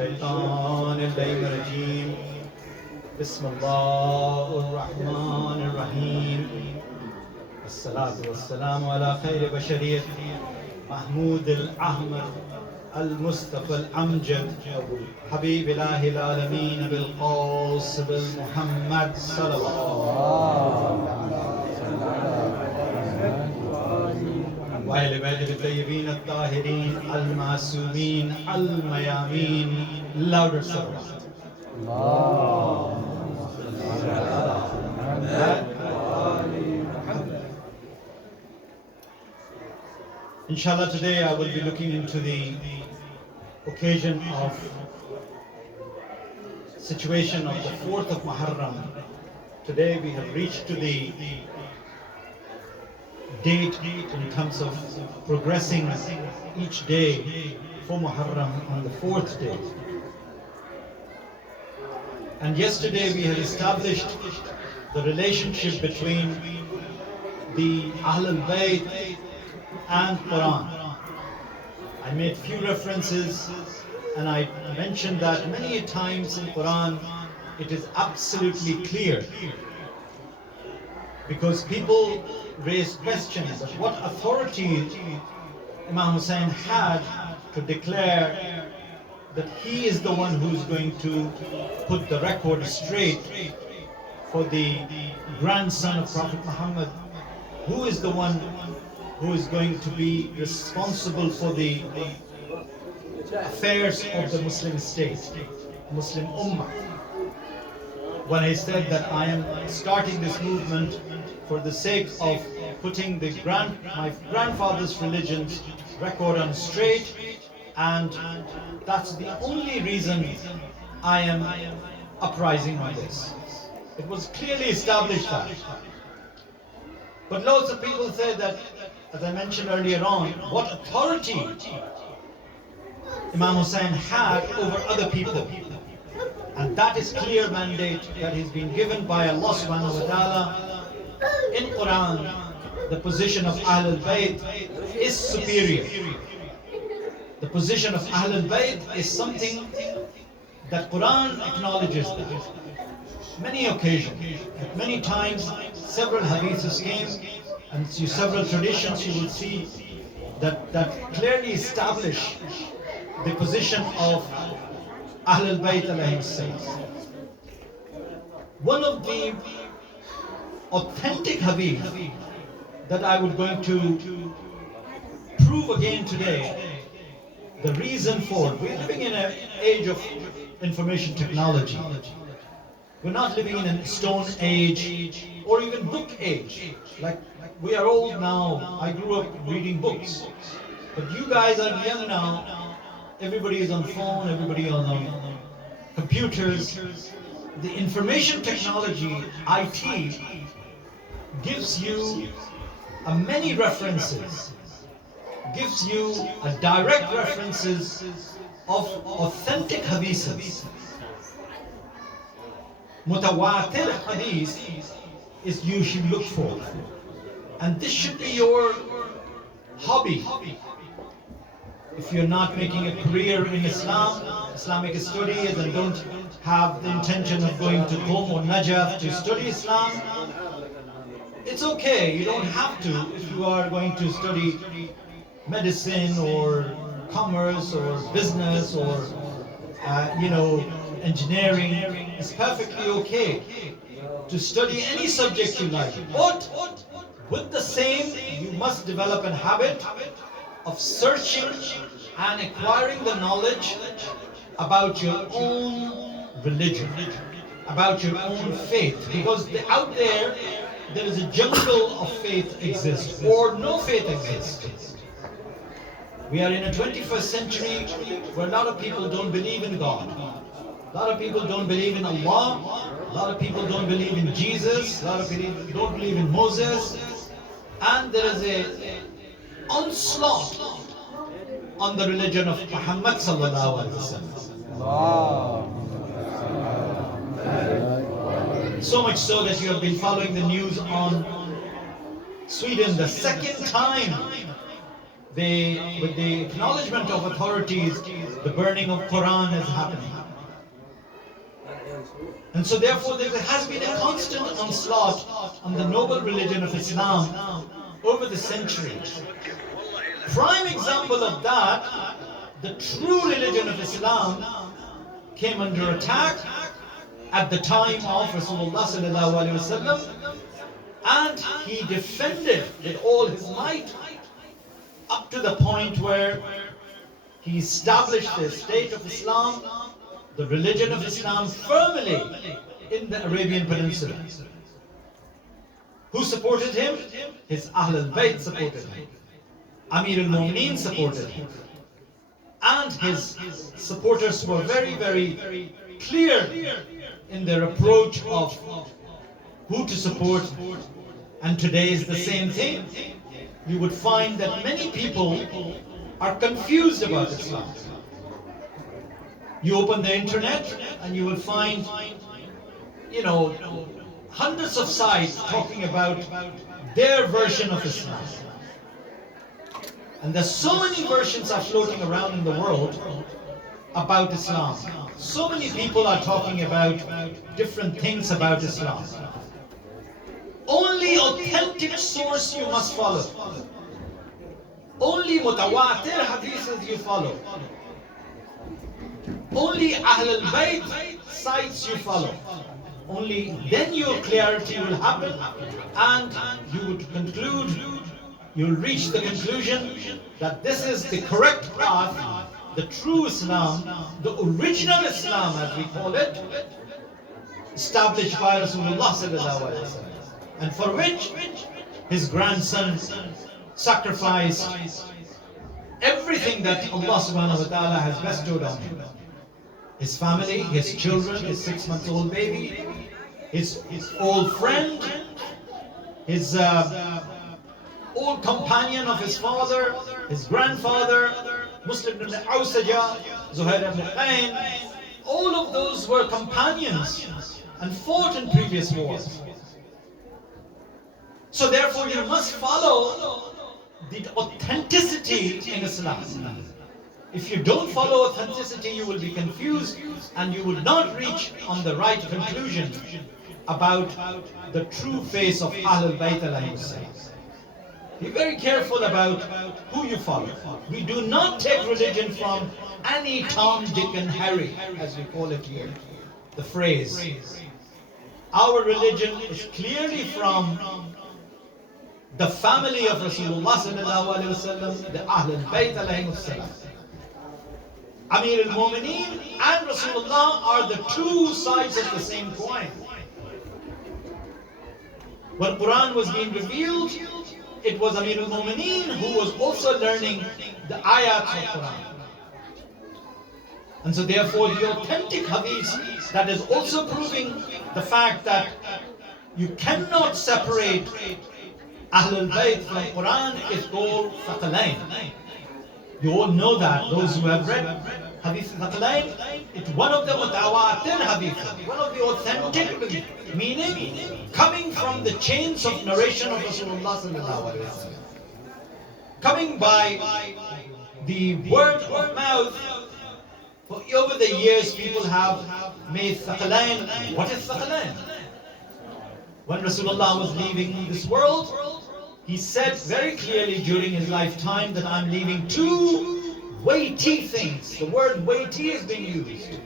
الشيطان اللعين الرجيم بسم الله الرحمن الرحيم الصلاة والسلام على خير بشرية محمود الأحمد المصطفى الأمجد أبو حبيب إله العالمين بالقوس بالمحمد صلى الله وعلى بيته الطيبين الطاهرين المعصومين الميامين louder صلوات Inshallah, today I will be looking into the occasion of situation of the 4th of Muharram. Today we have reached to the date in terms of progressing each day for Muharram on the 4th day. And yesterday we had established the relationship between the Ahlul Bayt and Quran. I made few references and I mentioned that many times in Quran it is absolutely clear, because people raise questions of what authority Imam Hussein had to declare that he is the one who is going to put the record straight for the grandson of Prophet Muhammad, who is the one who is going to be responsible for the affairs of the Muslim state, Muslim Ummah. When I said that I am starting this movement for the sake of putting my grandfather's religion's record on straight, and that's the only reason I am uprising on this. It was clearly established that. But loads of people say that, as I mentioned earlier on, what authority Imam Hussein had over other people. And that is clear mandate that has been given by Allah subhanahu wa ta'ala in Quran. The position of Ahlul Bayt is superior. The position of Ahlul Bayt is something that Quran acknowledges that. Many occasions, many times, several hadiths came, and through several traditions you will see that clearly establish the position of Ahlul Bayt alayhi salam. One of the authentic hadith that I would going to prove again today, the reason for, we're living in an age of information technology. We're not living in a stone age or even book age. Like we are old now. I grew up reading books. But you guys are young now. Everybody is on phone, everybody is on computers. The information technology, IT, gives you many references, gives you a direct references of authentic hadiths. Mutawatir hadith is you should look for, and this should be your hobby. If you're not making a career in Islamic studies, and don't have the intention of going to Qom or Najaf to study Islam, it's okay. You don't have to. If you are going to study medicine or commerce or business or engineering, it's perfectly okay to study any subject you like. But with the same, you must develop a habit of searching and acquiring the knowledge about your own religion, about your own faith, because out there is a jungle of faith exists, or no faith exists. We are in a 21st century where a lot of people don't believe in God. A lot of people don't believe in Allah. A lot of people don't believe in Jesus. A lot of people don't believe in Moses. And there is a onslaught on the religion of Muhammad sallallahu alaihi wasallam. So much so that you have been following the news on Sweden. The second time with the acknowledgement of authorities, the burning of Quran is happening. And so therefore there has been a constant onslaught on the noble religion of Islam over the centuries. Prime example of that, the true religion of Islam came under attack at the time of Rasulullah sallallahu alaihi wasallam, and he defended with all his might up to the point where he established the state of Islam, the religion of Islam, firmly in the Arabian Peninsula. Who supported him? His Ahl al-Bayt supported him. Amir al-Mu'mineen supported him. And his supporters were very, very clear in their approach of who to support. And today is the same thing. You would find that many people are confused about Islam. You open the internet and you will find, hundreds of sites talking about their version of Islam. And there's so many versions are floating around in the world about Islam. So many people are talking about different things about Islam. Only authentic source you must follow. Only mutawatir hadiths you follow. Only Ahl al-Bayt sites you follow. Only then your clarity will happen, and you would conclude, you'll reach the conclusion that this is the correct path, the true Islam, the original Islam as we call it, established by Rasulullah sallallahu alaihi wasallam, and for which his grandson sacrificed everything that Allah subhanahu wa ta'ala has bestowed on him. His family, his children, his 6-month-old baby, his old friend, his old companion of his father, his grandfather, Muslim ibn Awsaja, Zuhair ibn Qayn. All of those were companions and fought in previous wars. So therefore you must follow the authenticity in Islam. If you don't follow authenticity, you will be confused and you will not reach on the right conclusion about the true face of Ahlul Bayt alayhi salam. Be very careful about who you follow. We do not take religion from any Tom, Dick and Harry, as we call it here, the phrase. Our religion is clearly from the family of Rasulullah sallallahu alaihi wasallam, the Ahlul Bayt alayhi salam. Amir al-Mu'mineen and Rasulullah are the two sides of the same coin. When Quran was being revealed, it was Amir al-Mu'mineen who was also learning the ayats of Quran. And so therefore the authentic hadith that is also proving the fact that you cannot separate Ahlul Bayt from Quran is called Thaqalain. You all know that, those who have read Hadith Thaqalain, it's one of the mutawatir hadith, one of the authentic, meaning coming from the chains of narration of Rasulullah sallallahu alaihi wasallam. Coming by the word of mouth. For over the years people have made Thaqalain. What is Thaqalain? When Rasulullah was leaving this world, he said very clearly during his lifetime that I'm leaving two weighty things. The word weighty is being used.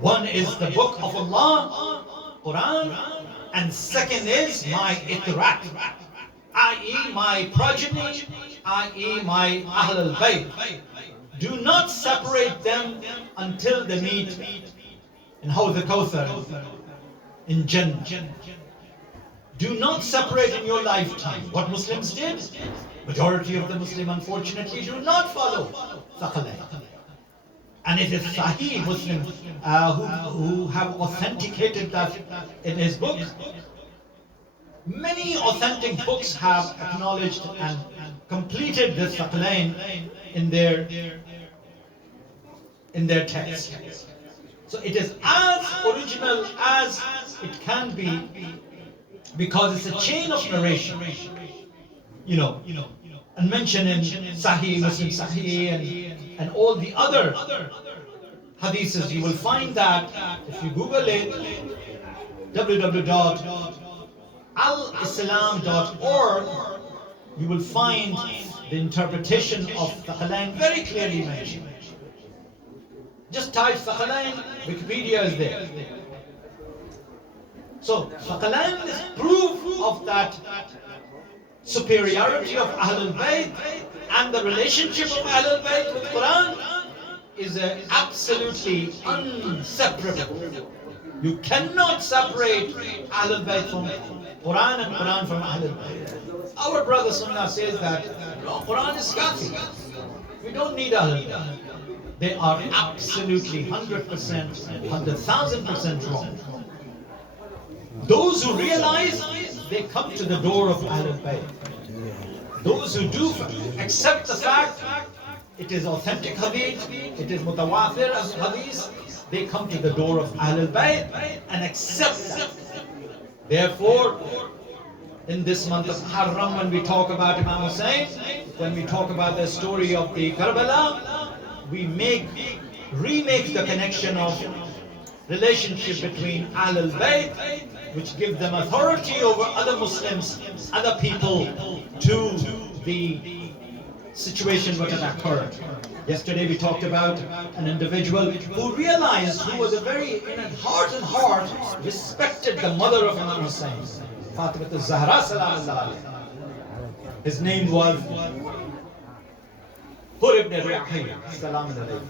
One is the book of Allah, Quran, and second is my ithrat, i.e. my progeny, i.e. my Ahlul Bayt. Do not separate them until they meet in Hawd al-Kawthar, in Jannah. Do not separate in your lifetime. What Muslims did, majority of the Muslim unfortunately do not follow Thaqalain. And it is Sahih Muslim who have authenticated that in his book. Many authentic books have acknowledged and completed this Thaqalain in their text. So it is as original as it can be, because it's a chain of narration. and mentioned in Sahih, Muslim Sahih, and all the other hadiths. You will find that if you Google it, www.alislam.org, you will find the interpretation of Thaqalain very clearly mentioned. Just type Thaqalain, Wikipedia is there. So Thaqalain is proof of that superiority of Ahlul Bayt, and the relationship of Ahlul Bayt with Quran is absolutely inseparable. You cannot separate Ahlul Bayt from Quran and Quran from Ahlul Bayt. Our brother Sunnah says that no, Quran is kafi. We don't need Ahlul Bayt. They are absolutely 100%, 100,000% wrong. Those who realize, they come to the door of Ahlul Bayt. Those who do accept the fact it is authentic hadith, it is mutawatir as hadith, they come to the door of Ahlul Bayt and accept that. Therefore, in this month of Muharram, when we talk about Imam Hussain, when we talk about the story of the Karbala, we remake the connection of relationship between Ahlul Bayt, which give them authority over other Muslims, other people, to the situation that had occurred. Yesterday we talked about an individual who realized, who was a very, in heart and heart, respected the mother of Imam Hussain, Fatima al-Zahra salamullah alayha. His name was Hur ibn Ri'ahim, salam alayhi.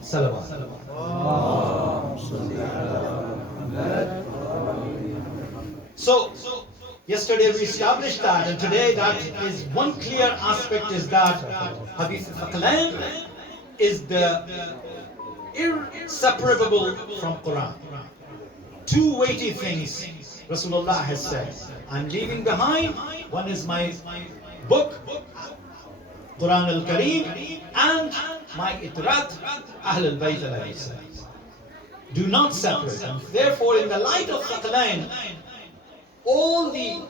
Salawat. So, yesterday we established that, and today that is one clear aspect, is that Hadith Thaqalain is the inseparable from Quran. Two weighty things Rasulullah has said. I'm leaving behind, one is my book, Quran al-Kareem, and my itrat, Ahlul Bayt alayhi salam. Do not separate them. Therefore, in the light of Thaqalain, all the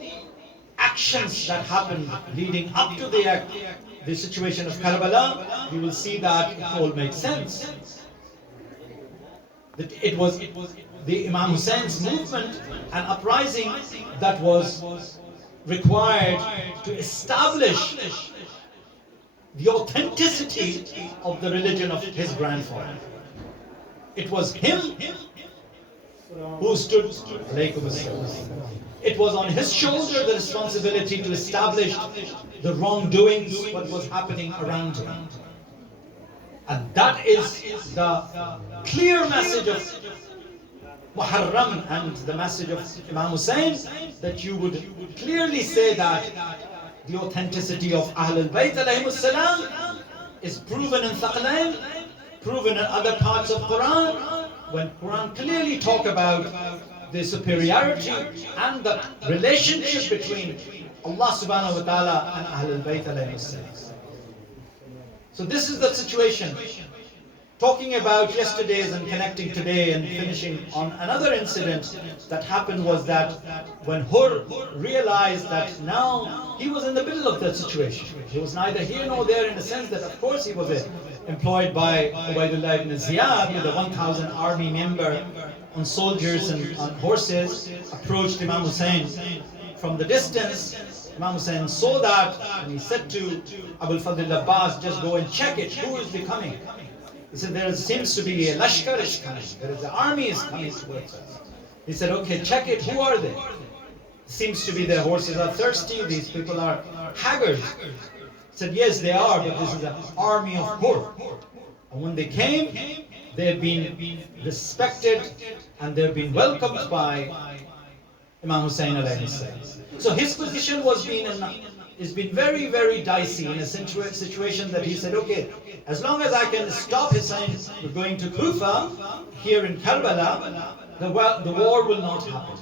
actions that happened leading up to the situation of Karbala, you will see that it all makes sense. That it was the Imam Hussein's movement and uprising that was required to establish the authenticity of the religion of his grandfather. It was him who stood. It was on his shoulder the responsibility to establish the wrongdoings, what was happening around him. And that is the clear message of Muharram and the message of Imam Hussain, that you would clearly say that the authenticity of Ahlul Bayt alayhimus salam is proven in Thaqalain, proven in other parts of Quran, when Quran clearly talk about the superiority and the relationship between Allah subhanahu wa ta'ala and Ahlul Bayt alayhimus salam. So this is the situation. Talking about yesterday's and connecting today and finishing on another incident that happened, was that when Hur realized that now he was in the middle of that situation. He was neither here nor there, in the sense that of course he was employed by Ubaydullah ibn Ziyad with a 1,000 army member on soldiers and on horses, approached Imam Hussain from the distance. Imam Hussain saw that and he said to Abul Fadl Abbas, just go and check it, who is becoming? He said, there seems to be a lashkar is coming, there is an army is coming towards us. He said, okay, check it, who are they? Seems to be their horses are thirsty, these people are haggard. He said, yes, they are, but this is an army of Hur. And when they came, they have been respected and they have been welcomed by Imam Hussain alayhi salam. So his position has been very, very dicey, in a situation that he said, okay, as long as I can stop Hussain from going to Kufa, here in Karbala, the war will not happen.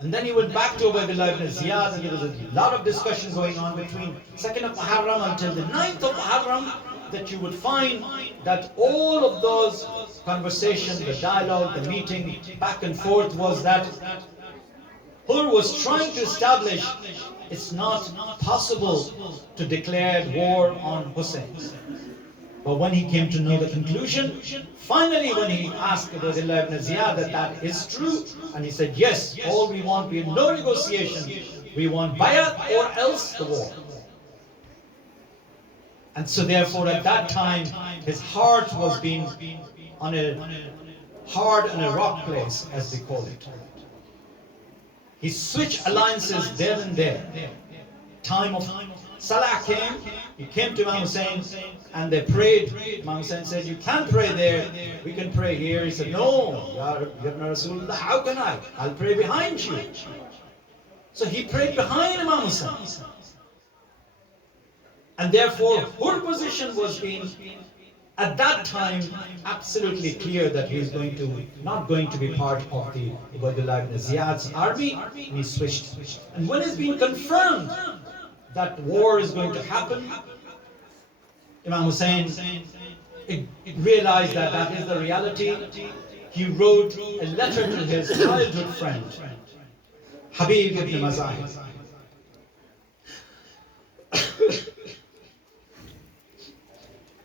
And then he went back to Ubaydullah ibn Ziyad, and there was a lot of discussion going on between 2nd of Muharram until the 9th of Muharram, that you would find that all of those conversations, the dialogue, the meeting, back and forth, was that Hur was trying to establish it's not possible to declare war on Hussein. But when he came to know the conclusion, finally when he asked Ubaydullah ibn Ziyad that is true, and he said, yes, all we want, we no negotiation, we want bayat or else the war. And so therefore at that time, his heart was being on a hard on a rock place, as they call it. He switched alliances there and there. Time of Salah came, he came to Imam Hussein and they prayed. Imam Hussein said, you can't pray there, we can pray here. He said, no, Ya Rasulullah, how can I? I'll pray behind you. So he prayed behind Imam Hussein. And therefore, her position was being, at that time, absolutely clear that he is not going to be part of the Ubaydullah ibn Ziyad's army, and he switched. And when it's been confirmed that war is going to happen, Imam Hussein realized that that is the reality. He wrote a letter to his childhood friend, Habib ibn Mazahir.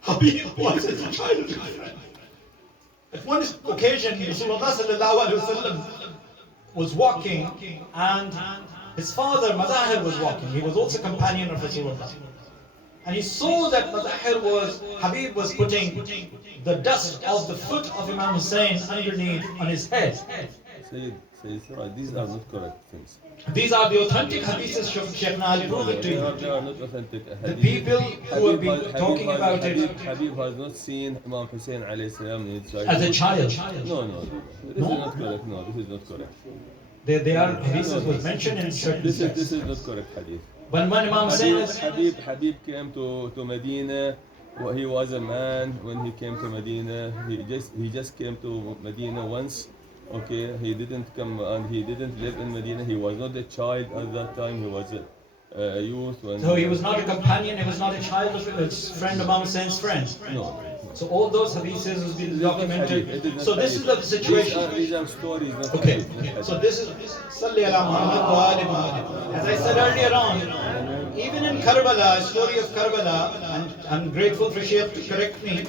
Habib was his childhood friend. At one occasion, Rasulullah was walking and his father Mazahir was walking. He was also a companion of Rasulullah. And he saw that Habib was putting the dust of the foot of Imam Hussein underneath on his head. Sayyid, these are not correct things. These are the authentic hadiths Sheikh Ali prove it to you. They are not authentic. The people who have been talking about it. Habib has not seen Imam Hussein alayhi salam in his childhood. As a child. No. This is not correct. No, this is not correct. They are hadiths was mentioned in certain texts. This is not correct hadith. But when Imam Hussein is... Habib came to Medina. He was a man when he came to Medina. He just came to Medina once. Okay, he didn't come and he didn't live in Medina. He was not a child at that time. He was a youth. So he was not a companion. He was not a child of his friend, Imam Hussein's friend. No. So all those hadiths has been documented. So this is the situation. These are stories. Okay. So this is Salli ala Muhammad wa ali Muhammad. As I said earlier on, even in Karbala, story of Karbala, and I'm grateful for Sheikh to correct me.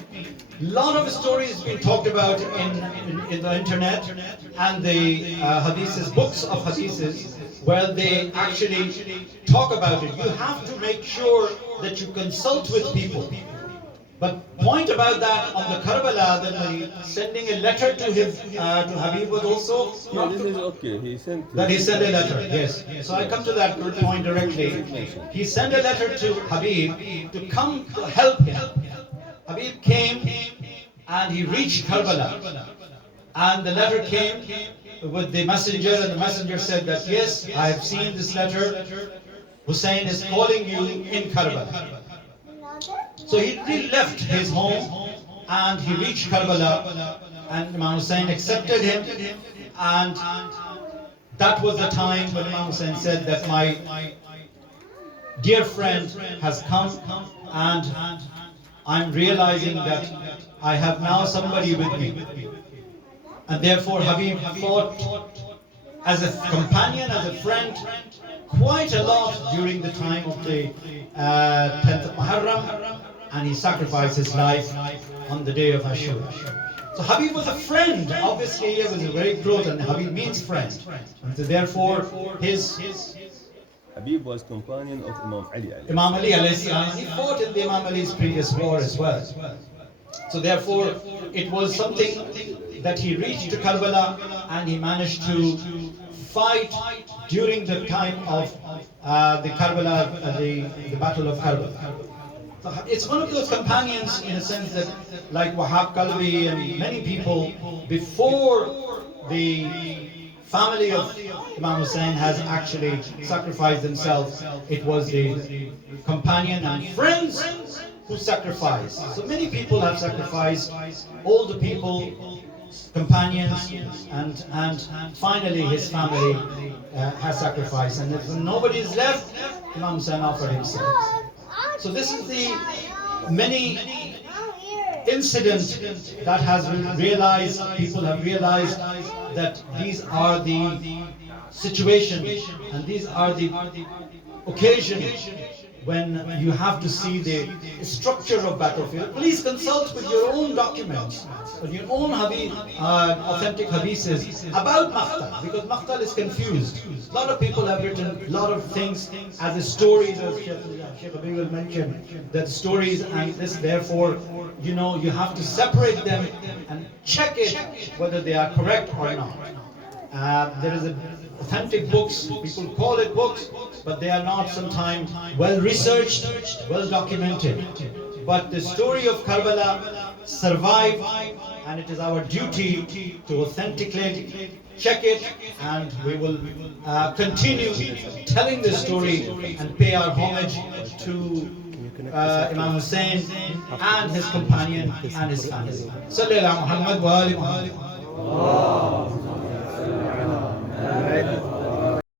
A lot of stories been talked about in the internet and the hadiths, books of hadiths, where they actually talk about it. You have to make sure that you consult with people. But point about that on the Karbala, that sending a letter to his to Habib was also Yeah, this is okay. He sent a letter. Yes. So I come to that good point directly. He sent a letter to Habib to come to help him. Habib came and he reached Karbala. And the letter came with the messenger, and the messenger said that, yes, I have seen this letter. Hussein is calling you in Karbala. So he left his home and he reached Karbala, and Imam Hussein accepted him, and that was the time when Imam Hussein said that my dear friend has come, and I'm realizing that I have now somebody with me. And therefore Habib fought as a companion, as a friend, quite a lot during the time of the 10th of Muharram, and he sacrificed his life on the day of Ashura. So Habib was a friend. Obviously, he was a very close, and Habib means friend. And so therefore, Habib was companion of Imam Ali. Imam Ali alayhi salam, he fought in the Imam Ali's previous war as well. So therefore, it was something that he reached to Karbala, and he managed to fight during the time of the Karbala, the Battle of Karbala. So it's one of those companions in a sense that, like Wahab Kalbi and many people, before the family of Imam Hussein has actually sacrificed themselves, it was the companion and friends who sacrificed. So many people have sacrificed, all the people, companions, and finally his family has sacrificed. And if nobody is left, Imam Hussein offered himself. So this is the many incidents that has realized, people have realized that these are the situation, and these are the occasions when you have to see the structure of battlefield. Please consult with your own documents, with your own authentic hadiths about Maqtal, because Maqtal is confused. A lot of people have written a lot of things as a stories, as Sheikh Habib will mention, that stories and this, therefore, you know, you have to separate them and check it whether they are correct or not. There is authentic books, people call it books, but they are not sometimes well researched, well documented. But the story of Karbala survived, and it is our duty to authentically check it, and we will continue telling the story and pay our homage to Imam Hussein and his companion and his family. Salli ala Muhammad wa ali Muhammad.